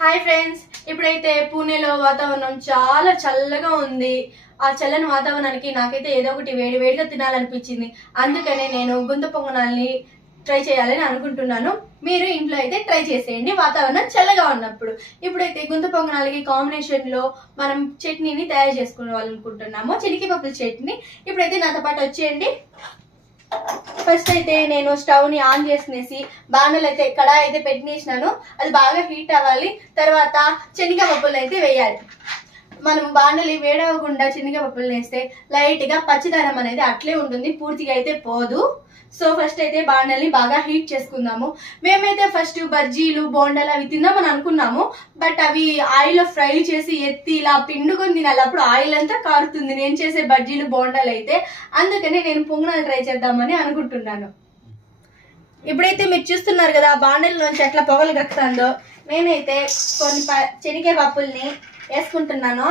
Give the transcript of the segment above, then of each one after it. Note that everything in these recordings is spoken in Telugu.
హాయ్ ఫ్రెండ్స్, ఇప్పుడైతే పూణేలో వాతావరణం చాలా చల్లగా ఉంది. ఆ చల్లని వాతావరణానికి నాకైతే ఏదో ఒకటి వేడివేడిగా తినాలనిపించింది. అందుకనే నేను గుంత పొంగనాల్ని ట్రై చేయాలని అనుకుంటున్నాను. మీరు ఇంట్లో అయితే ట్రై చేసేయండి వాతావరణం చల్లగా ఉన్నప్పుడు. ఇప్పుడైతే గుంత పొంగనాలకి కాంబినేషన్ లో మనం చట్నీని తయారు చేసుకోవాలనుకుంటున్నాము, శనగపప్పుల చట్నీ. ఇప్పుడైతే నాతో పాటు వచ్చేయండి. ఫస్ట్ అయితే నేను స్టవ్ ని ఆన్ చేసుకునేసి బాణలు అయితే కడాయి అయితే పెట్టినేసినాను. అది బాగా హీట్ అవ్వాలి. తర్వాత శనగపప్పులు అయితే వేయాలి. మనం బాణలి వేడవకుండా శనగపప్పులు వేస్తే లైట్ గా పచ్చిదనం అనేది అట్లే ఉంటుంది, పూర్తిగా అయితే పోదు. సో ఫస్ట్ అయితే బాణల్ని బాగా హీట్ చేసుకుందాము. మేమైతే ఫస్ట్ బజ్జీలు బోండాలు అవి తిందామని అనుకున్నాము. బట్ అవి ఆయిల్ లో ఫ్రై చేసి ఎత్తి ఇలా పిండుకొని తినాలి, అప్పుడు ఆయిల్ అంతా కారుతుంది నేను చేసే బజ్జీలు బోండాలు అయితే. అందుకని నేను పొంగనాలు ట్రై చేద్దామని అనుకుంటున్నాను. ఇప్పుడైతే మీరు చూస్తున్నారు కదా బాణలిలోంచి ఎట్లా పొగలు గక్కుతుందో. నేనైతే కొన్ని శనగపప్పుల్ని వేసుకుంటున్నాను.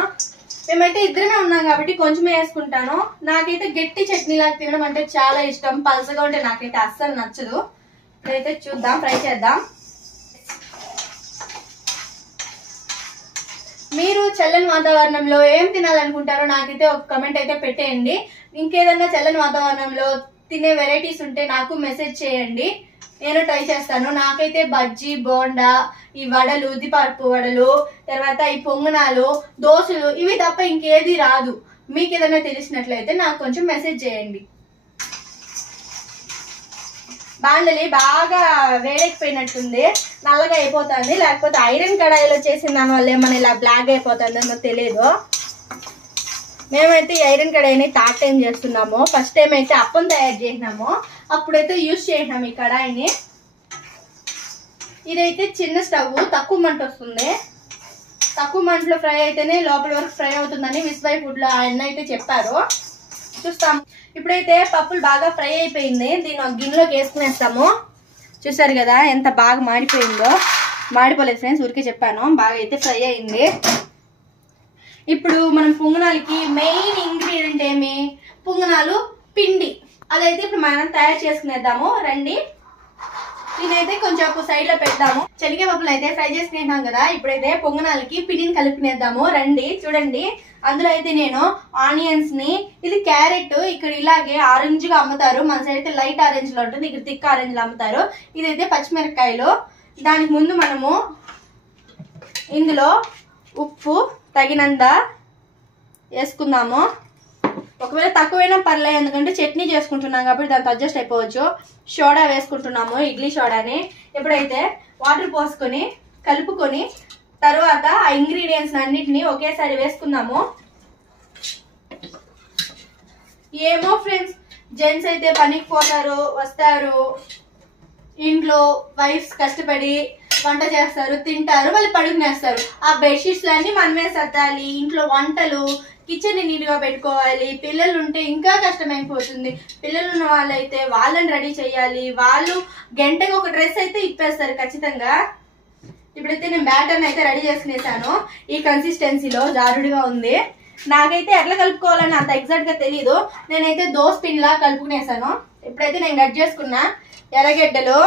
మేమైతే ఇద్దరమే ఉన్నాం కాబట్టి కొంచెమే వేసుకుంటాను. నాకైతే గట్టి చట్నీలాగా తినడం అంటే చాలా ఇష్టం. పలసగా ఉంటే నాకైతే అస్సలు నచ్చదు. ఇప్పుడైతే చూద్దాం, ఫ్రై చేద్దాం. మీరు చల్లని వాతావరణంలో ఏం తినాలనుకుంటారో నాకైతే ఒక కమెంట్ అయితే పెట్టేయండి. ఇంకేదన్నా చల్లని వాతావరణంలో తినే వెరైటీస్ ఉంటే నాకు మెసేజ్ చేయండి, నేను ట్రై చేస్తాను. నాకైతే బజ్జీ బోండా, ఈ వడలు, ఉద్దిపప్పు వడలు, తర్వాత ఈ పొంగనాలు, దోశలు ఇవి తప్ప ఇంకేది రాదు. మీకు ఏదైనా తెలిసినట్లయితే నాకు కొంచెం మెసేజ్ చేయండి. బాండలి బాగా వేడెక్కిపోయినట్టుంది, నల్లగా అయిపోతుంది. లేకపోతే ఐరన్ కడాయిలో చేసిన దాని వల్ల ఏమన్నా ఇలా బ్లాక్ అయిపోతుందో నాకు తెలియదు. మేమైతే ఈ ఐరన్ కడాయిని థర్డ్ టైం చేస్తున్నాము. ఫస్ట్ టైం అయితే అప్పం తయారు చేసినాము, అప్పుడైతే యూజ్ చేసినాము ఈ కడాయిని. ఇదైతే చిన్న స్టవ్, తక్కువ మంట వస్తుంది. తక్కువ మంటలో ఫ్రై అయితేనే లోపల వరకు ఫ్రై అవుతుందని విస్బై ఫుడ్ లో ఆయన అయితే చెప్పారు. చూస్తాం. ఇప్పుడైతే పప్పులు బాగా ఫ్రై అయిపోయింది. దీన్ని ఒక గిన్నెలోకి వేసుకునేస్తాము. చూసారు కదా ఎంత బాగా మాడిపోయిందో. మాడిపోలేదు ఫ్రెండ్స్, ఊరికే చెప్పాను. బాగా అయితే ఫ్రై అయింది. ఇప్పుడు మనం పొంగనాలకి మెయిన్ ఇంగ్రీడియంట్ ఏమి? పొంగనాలు పిండి. అదైతే ఇప్పుడు మనం తయారు చేసుకునేద్దాము రండి. దీనైతే కొంచెం సైడ్ లో పెడదాము. శనగపప్పులు అయితే ఫ్రై చేసుకునేసాం కదా, ఇప్పుడైతే పొంగనాలకి పిండిని కలుపుకునేద్దాము రండి. చూడండి, అందులో అయితే నేను ఆనియన్స్ ని, ఇది క్యారెట్, ఇక్కడ ఇలాగే ఆరెంజ్ గా అమ్ముతారు. మన సైడ్ అయితే లైట్ ఆరెంజ్ లో ఉంటుంది, ఇక్కడ థిక్ ఆరెంజ్ లో అమ్ముతారు. ఇదైతే పచ్చిమిరపకాయలు. దానికి ముందు మనము ఇందులో ఉప్పు తగినంత వేసుకుందాము. ఒకవేళ తక్కువైనా పర్లేదు, ఎందుకంటే చట్నీ చేసుకుంటున్నాం కాబట్టి దాంతో అడ్జస్ట్ అయిపోవచ్చు. సోడా వేసుకుంటున్నాము, ఇడ్లీ సోడాని. ఎప్పుడైతే వాటర్ పోసుకొని కలుపుకొని తర్వాత ఆ ఇంగ్రీడియంట్స్ అన్నిటిని ఒకేసారి వేసుకుందాము. ఏమో ఫ్రెండ్స్, జెంట్స్ అయితే పనికి పోతారు, వస్తారు, ఇంట్లో వైఫ్స్ కష్టపడి వంట చేస్తారు, తింటారు, మళ్ళీ పడుకునేస్తారు. ఆ బెడ్షీట్స్ అన్ని మనమే సర్దాలి, ఇంట్లో వంటలు, కిచెన్ ని నీట్ గా పెట్టుకోవాలి. పిల్లలు ఉంటే ఇంకా కష్టమైపోతుంది. పిల్లలు ఉన్న వాళ్ళైతే వాళ్ళని రెడీ చేయాలి. వాళ్ళు గంటకు ఒక డ్రెస్ అయితే ఇప్పేస్తారు ఖచ్చితంగా. ఇప్పుడైతే నేను బ్యాటర్ అయితే రెడీ చేసుకునేసాను. ఈ కన్సిస్టెన్సీలో జారుడుగా ఉంది. నాకైతే ఎట్లా కలుపుకోవాలని అంత ఎగ్జాక్ట్ గా తెలీదు. నేనైతే దోశ పిండిలా కలుపుకునేసాను. ఇప్పుడైతే నేను కట్ చేసుకున్నా ఎర్రగడ్డలు,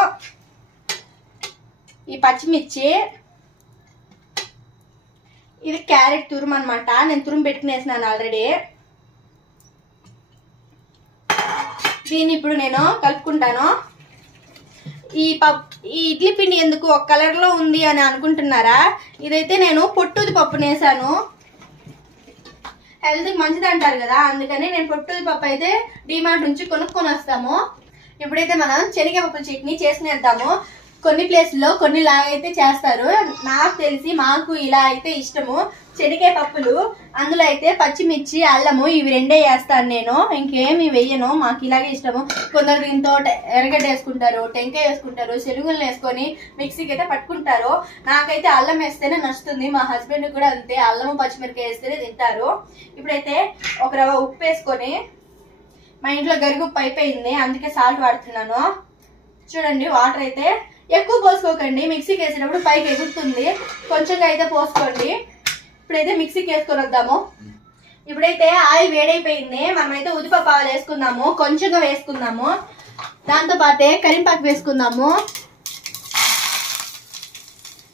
ఈ పచ్చిమిర్చి, ఇది క్యారెట్ తురుము అనమాట. నేను తురుము పెట్టుకునేసినాను ఆల్రెడీ. దీన్ని ఇప్పుడు నేను కలుపుకుంటాను. ఈ ఇడ్లీ పిండి ఎందుకు ఒక కలర్ లో ఉంది అని అనుకుంటున్నారా? ఇదైతే నేను పొట్టుది పప్పు వేసాను. హెల్త్ కి మంచిది అంటారు కదా, అందుకని నేను పొట్టుది పప్పు అయితే డిమార్ట్ నుంచి కొనుక్కొని వస్తాము. ఇప్పుడైతే మనం శనగపప్పుల చట్నీ చేసుకునేద్దాము. కొన్ని ప్లేస్లో కొన్ని లాగా అయితే చేస్తారు. నాకు తెలిసి మాకు ఇలా అయితే ఇష్టము. శనగకాయ పప్పులు, అందులో అయితే పచ్చిమిర్చి, అల్లము ఇవి రెండే వేస్తాను నేను, ఇంకేమి వెయ్యను. మాకు ఇలాగే ఇష్టము. కొందరు దీంతో ఎర్రగడ్డ వేసుకుంటారు, టెంకాయ వేసుకుంటారు, శనగలు వేసుకొని మిక్సీకి అయితే పట్టుకుంటారు. నాకైతే అల్లం వేస్తేనే నచ్చుతుంది. మా హస్బెండ్ కూడా అంతే, అల్లము పచ్చిమిరకాయ వేస్తేనే తింటారు. ఇప్పుడైతే ఒక రవ్వ ఉప్పు వేసుకొని, మా ఇంట్లో గరిగుప్పు అయిపోయింది అందుకే సాల్ట్ వాడుతున్నాను. చూడండి, వాటర్ అయితే ఎక్కువ పోసుకోకండి, మిక్సీకి వేసేటప్పుడు పైకి ఎగురుతుంది. కొంచెంగా అయితే పోసుకోండి. ఇప్పుడైతే మిక్సీకి వేసుకొని వద్దాము. ఇప్పుడైతే ఆయిల్ వేడైపోయింది. మనమైతే ఉద్దిపప్పు ఆవాలు వేసుకుందాము, కొంచెంగా వేసుకుందాము. దాంతో పాటే కరింపాకు వేసుకుందాము.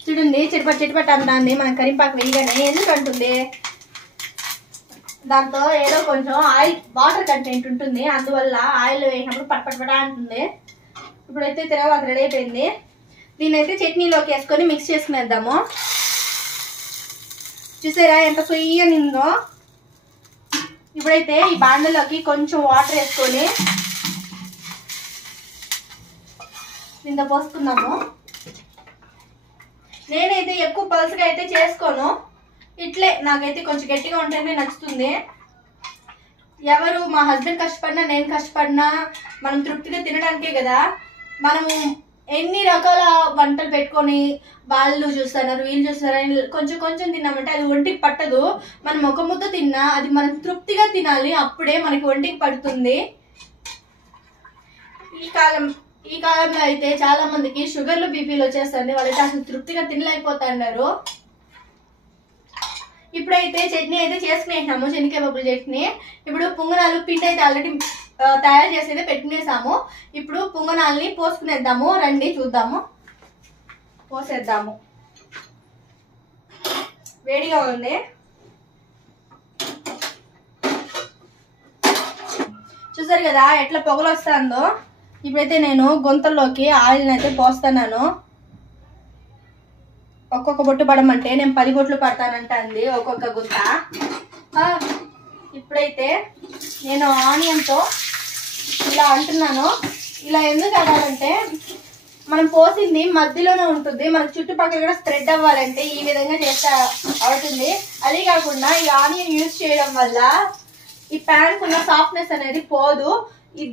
చూడండి చిటపట్ చిటపట్ అంటుంది. మనం కరింపాకు వేయగానే ఎందుకు అంటుంది, దాంతో ఏదో కొంచెం ఆయిల్ వాటర్ కంటెంట్ ఉంటుంది, అందువల్ల ఆయిల్ వేసినప్పుడు పట్పట్పట అంటుంది. ఇప్పుడైతే తిరగబాత రెడీ అయిపోయింది. దీన్ని అయితే చట్నీలోకి వేసుకొని మిక్స్ చేసుకునేద్దాము. చూసారా ఎంత ఫ్రీగా నిందో. ఇప్పుడైతే ఈ బాండలోకి కొంచెం వాటర్ వేసుకొని ఇంత పోసుకుందాము. నేనైతే ఎక్కువ పల్స్గా అయితే చేసుకోను, ఇట్లే నాకైతే కొంచెం గట్టిగా ఉంటేనే నచ్చుతుంది. ఎవరు మా హస్బెండ్ కష్టపడినా నేను కష్టపడినా మనం తృప్తిగా తినడానికే కదా. మనము ఎన్ని రకాల వంటలు పెట్టుకొని వాళ్ళు చూస్తున్నారు వీళ్ళు చూస్తున్నారు కొంచెం కొంచెం తిన్నామంటే అది ఒంటికి పట్టదు. మనం ఒక ముద్ద తిన్నా అది మనం తృప్తిగా తినాలి, అప్పుడే మనకి ఒంటికి పడుతుంది. ఈ కాలంలో అయితే చాలా మందికి షుగర్లు బీపీలు వచ్చేస్తుంది, వాళ్ళైతే అసలు తృప్తిగా తినలేకపోతున్నారు. ఇప్పుడైతే చట్నీ అయితే చేసుకునేసాము, శనగకాయ పప్పుల చట్నీ. ఇప్పుడు పొంగనాలు పిండి అయితే ఆల్రెడీ తయారు చేసి అయితే పెట్టుకునేసాము. ఇప్పుడు పొంగనాల్ని పోసుకునేద్దాము, రండి చూద్దాము. పోసేద్దాము, వేడిగా ఉంది. చూసారు కదా ఎట్లా పొగలు వస్తుందో. ఇప్పుడైతే నేను గొంతుల్లోకి ఆయిల్ని అయితే పోస్తున్నాను. ఒక్కొక్క బొట్టు పడమంటే నేను 10 బొట్లు పడతానంటుంది ఒక్కొక్క గుంత. ఇప్పుడైతే నేను ఆనియన్తో ఇలా అంటున్నాను. ఇలా ఎందుకు అవ్వాలంటే మనం పోసింది మధ్యలోనే ఉంటుంది, మనకు చుట్టుపక్కల కూడా స్ప్రెడ్ అవ్వాలంటే ఈ విధంగా చేస్తే అవుతుంది. అదే కాకుండా ఈ ఆనియన్ యూజ్ చేయడం వల్ల ఈ ప్యాన్ కున్న సాఫ్ట్నెస్ అనేది పోదు.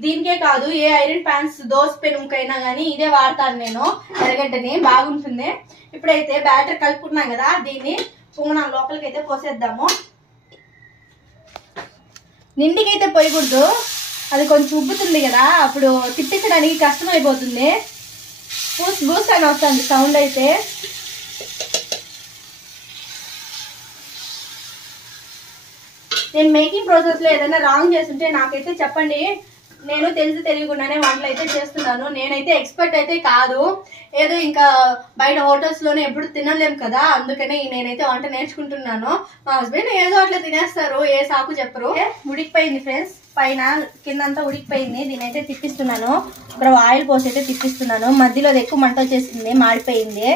దీనికే కాదు, ఏ ఐరన్ ప్యాన్స్ దోశ పెనుకైనా కానీ ఇదే వాడతాను నేను. ఎర్రగడ్డని బాగుంటుంది. ఇప్పుడైతే బ్యాటర్ కలుపుకున్నాం కదా, దీన్ని పొంగనాల లోపలికి అయితే పోసేద్దాము. నిండికైతే పోయకూడదు, అది కొంచెం ఉబ్బుతుంది కదా, అప్పుడు తిప్పించడానికి కష్టమైపోతుంది. బూస్ బూస్ అని వస్తుంది సౌండ్ అయితే. నేను మేకింగ్ ప్రాసెస్లో ఏదైనా రాంగ్ చేస్తుంటే నాకైతే చెప్పండి. నేను తెలియకుండానే వంటలు అయితే చేస్తున్నాను. నేనైతే ఎక్స్పర్ట్ అయితే కాదు, ఏదో ఇంకా బయట హోటల్స్లోనే ఎప్పుడు తినలేము కదా, అందుకనే నేనైతే వంట నేర్చుకుంటున్నాను. మా హస్బెండ్ ఏదో అట్లా తినేస్తారు, ఏ సాకు చెప్పరు. ఉడికిపోయింది ఫ్రెండ్స్, పైన కిందంతా ఉడికిపోయింది. దీని అయితే తిప్పిస్తున్నాను, ఒక ఆయిల్ పోసి అయితే తిప్పిస్తున్నాను. మధ్యలో ఎక్కువ మంట వచ్చేసింది, మాడిపోయింది.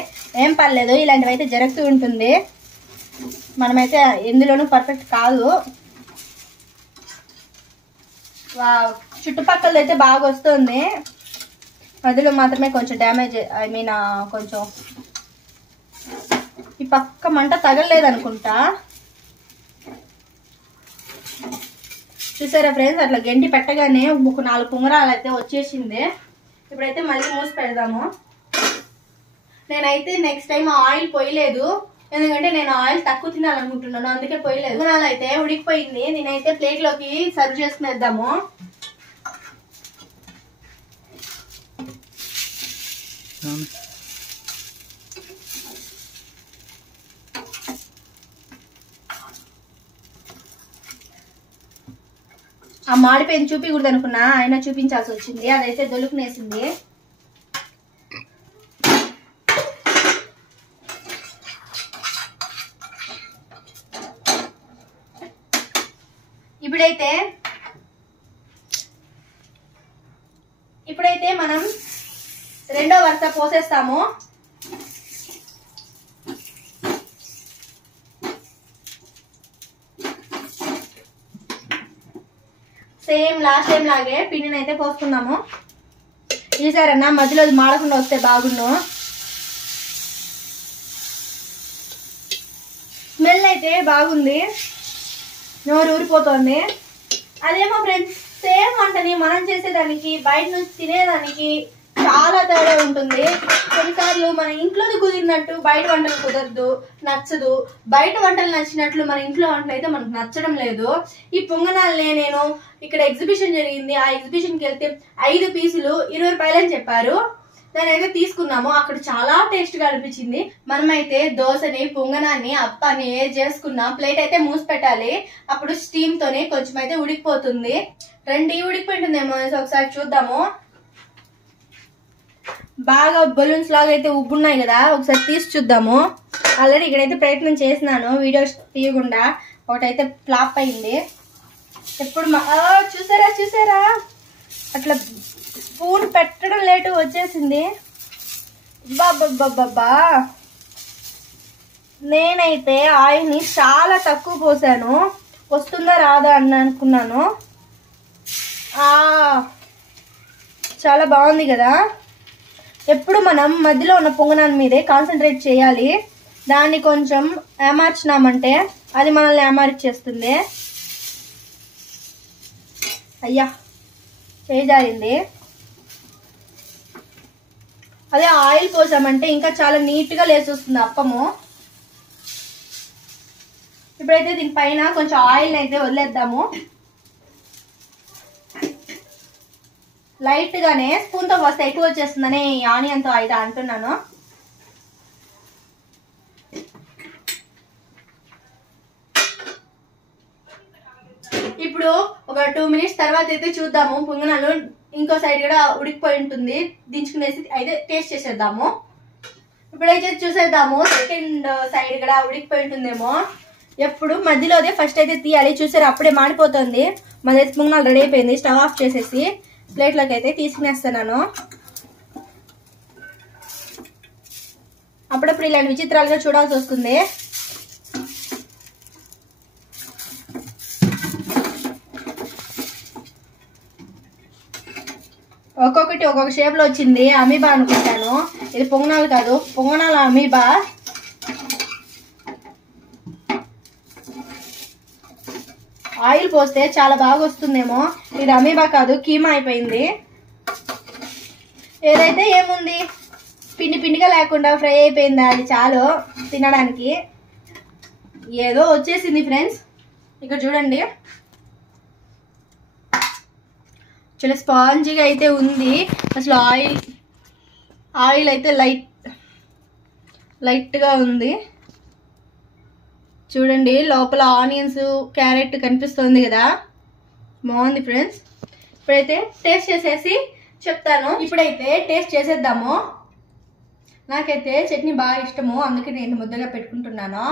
ఏం పర్లేదు, ఇలాంటివి అయితే జరుగుతూ ఉంటుంది. మనమైతే ఎందులోనూ పర్ఫెక్ట్ కాదు. చుట్టుపక్కల అయితే బాగా వస్తుంది, మధ్యలో మాత్రమే కొంచెం డ్యామేజ్, ఐ మీన్ కొంచెం ఈ పక్క మంట తగలలేదనుకుంటా. చూసారా ఫ్రెండ్స్, అట్లా గంటి పెట్టగానే ఒక 4 పొంగరాలు అయితే వచ్చేసింది. ఇప్పుడైతే మళ్ళీ మూసి పెడదాము. నేనైతే నెక్స్ట్ టైం ఆయిల్ పోయలేదు, ఎందుకంటే నేను ఆయిల్ తక్కువ తినాలనుకుంటున్నాను, అందుకే పోయలేదు. పొంగనాలు అయితే ఉడికిపోయింది. నేనైతే ప్లేట్లోకి సర్వ్ చేసుకునేద్దాము. ఆ మాడిపోయింది చూపించకూడదు అనుకున్నా, అయినా చూపించాల్సి వచ్చింది. అదైతే దొలుకునేసింది. ఇప్పుడైతే మనం రెండో వరుస పోసేస్తాము. సేమ్ లాస్ట్ టైం లాగే పిండిని అయితే పోసుకుందాము. ఈసారన్నా మధ్యలో మాడకుండా వస్తే బాగుండు. స్మెల్ అయితే బాగుంది, నోరు ఊరిపోతుంది. అదేమో ఫ్రెండ్స్, సేమ్ వంటని మనం చేసేదానికి బయట నుంచి తినేదానికి చాలా తేడా ఉంటుంది. కొన్నిసార్లు మన ఇంట్లోది కుదిరినట్టు బయట వంటలు కుదరదు, నచ్చదు. బయట వంటలు నచ్చినట్లు మన ఇంట్లో వంటలు అయితే మనకు నచ్చడం లేదు. ఈ పొంగనాల్ని నేను ఇక్కడ ఎగ్జిబిషన్ జరిగింది, ఆ ఎగ్జిబిషన్కి వెళ్తే 5 పీసులు 20 రూపాయలు అని చెప్పారు. దాని అయితే తీసుకున్నాము, అక్కడ చాలా టేస్ట్ గా అనిపించింది. మనమైతే దోశని, పొంగనాన్ని, అప్పాన్ని ఏది చేసుకున్నా ప్లేట్ అయితే మూసి పెట్టాలి, అప్పుడు స్టీమ్ తోనే కొంచెం అయితే ఉడికిపోతుంది. ఉడికిపోయింటుందేమో ఒకసారి చూద్దాము. బాగా బలూన్స్ లాగా అయితే ఉబ్బున్నాయి కదా, ఒకసారి తీసి చూద్దాము. ఆల్రెడీ ఇక్కడైతే ప్రయత్నం చేసినాను వీడియో తీయకుండా, ఒకటైతే ఫ్లాప్ అయింది. ఎప్పుడు చూసారా అట్లా స్పూన్ పెట్టడం లేటు వచ్చేసింది. బాబా నేనైతే ఆయిల్ని చాలా తక్కువ పోసాను, వస్తుందా రాదా అని అనుకున్నాను. చాలా బాగుంది కదా. ఎప్పుడు మనం మధ్యలో ఉన్న పొంగనాన్ని మీదే కాన్సన్ట్రేట్ చేయాలి. దాన్ని కొంచెం ఏమార్చినామంటే అది మనల్ని ఏమార్చేస్తుంది. అయ్యా చేయజారింది. అదే ఆయిల్ పోసామంటే ఇంకా చాలా నీట్గా లేచి వస్తుంది అప్పము. ఇప్పుడైతే దీనిపైన కొంచెం ఆయిల్ అయితే వదిలేద్దాము. లైట్ గానే స్పూన్ తో వస్తే ఎక్కువ వచ్చేస్తుందని ఆనియన్ తో అయితే అంటున్నాను. ఇప్పుడు ఒక 2 మినిట్స్ తర్వాత అయితే చూద్దాము. పొంగనాలు ఇంకో సైడ్ కూడా ఉడికిపోయి ఉంటుంది, దించుకునేసి అయితే టేస్ట్ చేసేద్దాము. ఇప్పుడైతే చూసేద్దాము సెకండ్ సైడ్ కూడా ఉడికిపోయి ఉంటుందేమో. ఎప్పుడు మధ్యలోదే ఫస్ట్ అయితే తీయాలి. చూసారు అప్పుడే మాడిపోతుంది. మళ్ళీ పొంగనాలు రెడీ అయిపోయింది. స్టవ్ ఆఫ్ చేసేసి ప్లేట్లోకి అయితే తీసుకునేస్తున్నాను. అప్పుడప్పుడు ఇలాంటి విచిత్రాలుగా చూడాల్సి వస్తుంది. ఒక్కొక్కటి ఒక్కొక్క షేప్ లో వచ్చింది. అమీబా అనుకుంటాను, ఇది పొంగనాలు కాదు, పొంగనాల అమీబా. ఆయిల్ పోస్తే చాలా బాగా వస్తుందేమో, ఇది అమీబా కాదు కీమా అయిపోయింది. ఏదైతే ఏముంది, పిండి పిండిగా లేకుండా ఫ్రై అయిపోయింది, అది చాలు తినడానికి. ఏదో వచ్చేసింది ఫ్రెండ్స్. ఇక్కడ చూడండి చాలా స్పాంజీగా అయితే ఉంది. అసలు ఆయిల్ అయితే లైట్గా ఉంది. చూడండి లోపల ఆనియన్స్ క్యారెట్ కనిపిస్తుంది కదా, బాగుంది ఫ్రెండ్స్. ఇప్పుడైతే టేస్ట్ చేసేసి చెప్తాను. ఇప్పుడైతే టేస్ట్ చేసేద్దాము. నాకైతే చట్నీ బాగా ఇష్టము, అందుకే నేను ముద్దగా పెట్టుకుంటున్నాను.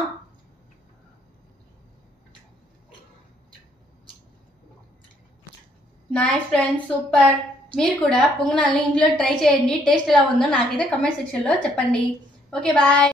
Nice friends, super. మీరు కూడా పొంగనాల్ని ఇంట్లో ట్రై చేయండి. టేస్ట్ ఎలా ఉందో నాకైతే కమెంట్ సెక్షన్లో చెప్పండి. Okay bye.